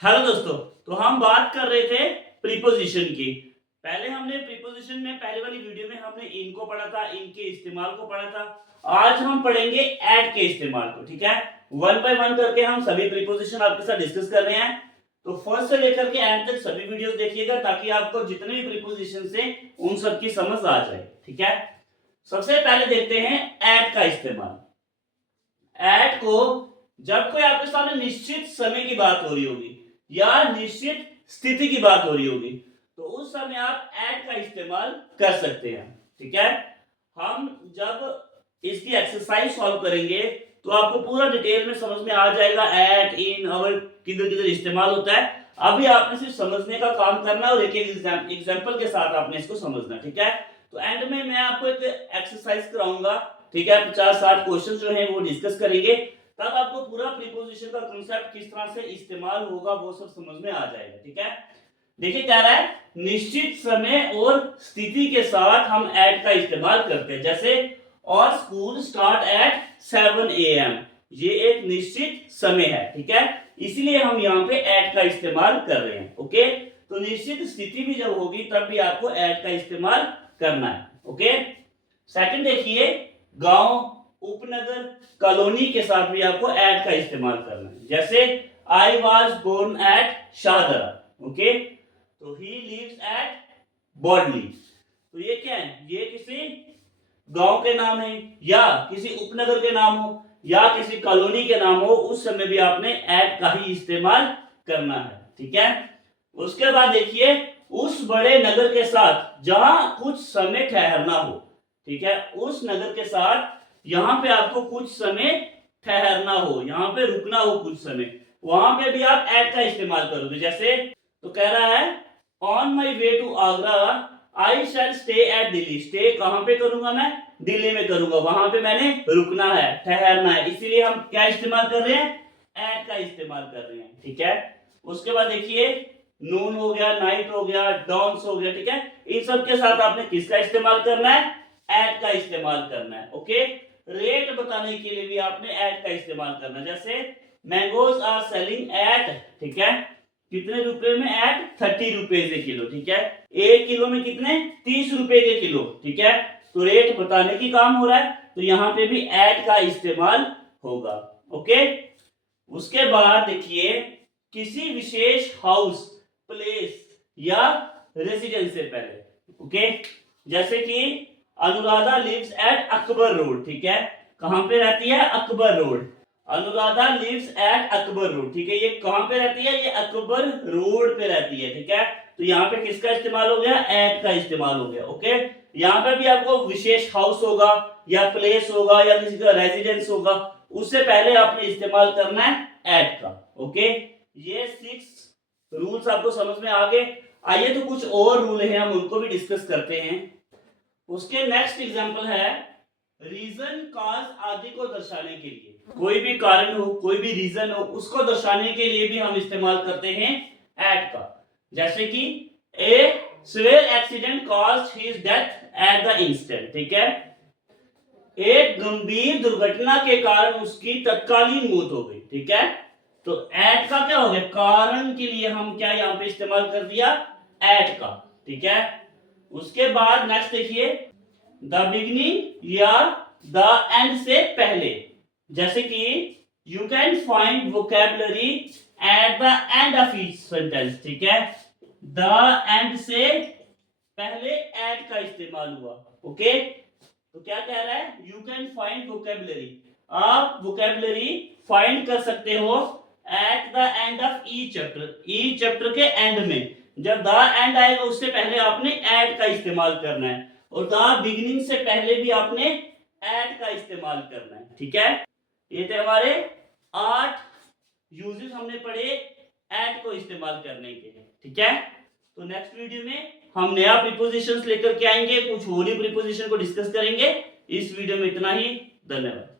Hello दोस्तों, तो हम बात कर रहे थे प्रीपोजिशन की। पहले हमने प्रीपोजिशन में पहले वाली वीडियो में हमने इनको पढ़ा था, इनके इस्तेमाल को पढ़ा था। आज हम पढ़ेंगे ऐड के इस्तेमाल को, ठीक है। वन बाय वन करके हम सभी प्रीपोजिशन आपके साथ डिस्कस कर रहे हैं। तो फर्स्ट से लेकर के एंड तक सभी वीडियोस देखिएगा ताकि आपको जितने भी प्रीपोजिशन से उन सब की समझ आ जाए, ठीक है। सबसे पहले देखते हैं ऐड का इस्तेमाल। ऐड को जब कोई आपके सामने निश्चित समय की बात हो रही होगी या निश्चित स्थिति की बात हो रही होगी तो उस समय आप ऐड का इस्तेमाल कर सकते हैं, ठीक है। हम जब इसकी एक्सरसाइज सॉल्व करेंगे तो आपको पूरा डिटेल में समझ में आ जाएगा ऐड इन और किधर किधर इस्तेमाल होता है। अभी आपने सिर्फ समझने का काम करना और एक एक एग्जाम्पल के साथ आपने इसको समझना, ठीक है। तो एंड में मैं आपको एक एक्सरसाइज कराऊंगा, ठीक है। 50-60 क्वेश्चन जो है वो डिस्कस करेंगे, तब आपको पूरा प्रीपोजिशन का कांसेप्ट किस तरह से इस्तेमाल होगा वो सब समझ में आ जाएगा, ठीक है। देखिए क्या रहा है, निश्चित समय और स्थिति के साथ हम ऐड का इस्तेमाल करते हैं। जैसे और स्कूल स्टार्ट एट 7 AM, ये एक निश्चित समय है, ठीक है। इसलिए हम यहाँ पे ऐड का इस्तेमाल कर रहे हैं, ओके। तो निश्चित स्थिति भी जब होगी तब भी आपको ऐड का इस्तेमाल करना है, ओके। सेकंड देखिए, गांव, उपनगर, कॉलोनी के साथ भी आपको ऐड का इस्तेमाल करना है। जैसे I was born at Shahdara, okay. तो ही लिव्स एट बॉडली। तो ये क्या है, ये किसी गांव के नाम है या किसी उपनगर के नाम हो या किसी कॉलोनी के नाम हो, उस समय भी आपने ऐड का ही इस्तेमाल करना है, ठीक है। उसके बाद देखिए, उस बड़े नगर के साथ जहां कुछ समय ठहरना हो, ठीक है। उस नगर के साथ यहां पे आपको कुछ समय ठहरना हो, यहां पे रुकना हो कुछ समय, वहां पे भी आप ऐड का इस्तेमाल करोगे। जैसे तो कह रहा है on my way to Agra I shall stay at Delhi. Stay कहां पे करूंगा मैं, दिल्ली में करूंगा, वहां पे मैंने रुकना है, ठहरना है, इसीलिए हम क्या इस्तेमाल कर रहे हैं, ऐड का इस्तेमाल कर रहे हैं, ठीक है। उसके बाद देखिए, नून हो गया, नाइट हो गया, डॉन्स हो गया, ठीक है। इन सब के साथ आपने किसका इस्तेमाल करना है, ऐड का इस्तेमाल करना है, ओके। रेट बताने के लिए भी आपने ऐड का इस्तेमाल करना है। जैसे मैंगोज आर सेलिंग एट, ठीक है, कितने रुपए में, एट 30 रुपए से किलो, ठीक है। 1 किलो में कितने, 30 रुपए के किलो, ठीक है। तो रेट बताने की काम हो रहा है, तो यहां पे भी ऐड का इस्तेमाल होगा, ओके। उसके बाद देखिए, किसी विशेष हाउस, प्लेस या रेसिडेंस से पहले, ओके। जैसे कि Anuradha lives at Akbar road, ठीक है। कहां पे रहती है, Akbar road. Anuradha lives at Akbar road, ठीक है। ये कहां पे रहती है, ये अकबर रोड पे रहती है, ठीक है। तो यहाँ पे किसका इस्तेमाल हो गया, ऐड का इस्तेमाल हो गया, ओके। यहाँ पे भी आपको विशेष हाउस होगा या प्लेस होगा या किसी का रेजिडेंस होगा, उससे पहले आपने इस्तेमाल करना है ऐड का, ओके। ये 6 रूल्स आपको समझ में आ गए। आइए तो कुछ और रूल हैं, हम उनको भी डिस्कस करते हैं। उसके नेक्स्ट एग्जांपल है रीजन, कॉज आदि को दर्शाने के लिए, कोई भी कारण हो, कोई भी रीजन हो, उसको दर्शाने के लिए भी हम इस्तेमाल करते हैं एट का। जैसे कि a severe accident caused his death at the instant, ठीक है। एक गंभीर दुर्घटना के कारण उसकी तत्कालीन मौत हो गई, ठीक है। तो एट का क्या हो गया, कारण के लिए हम क्या यहां पे इस्तेमाल कर दिया, एट का, ठीक है। उसके बाद नेक्स्ट देखिए, द बिगिनिंग या द एंड से पहले। जैसे कि you can find vocabulary at the end of each sentence, ठीक है। द एंड से पहले एट का इस्तेमाल हुआ, ओके। तो क्या कह रहा है, यू कैन फाइंड वोकैबुलरी, आप वोकैबुलरी फाइंड कर सकते हो at the end of each chapter, each chapter के एंड में। जब द एंड आएगा उससे पहले आपने एट का इस्तेमाल करना है, और द बिगिनिंग से पहले भी आपने एट का इस्तेमाल करना है, ठीक है। ये थे हमारे 8 यूजेस हमने पढ़े एट को इस्तेमाल करने के लिए, ठीक है। तो नेक्स्ट वीडियो में हम नया प्रीपोजिशंस लेकर के आएंगे, कुछ और ही प्रीपोजिशन को डिस्कस करेंगे। इस वीडियो में इतना ही, धन्यवाद।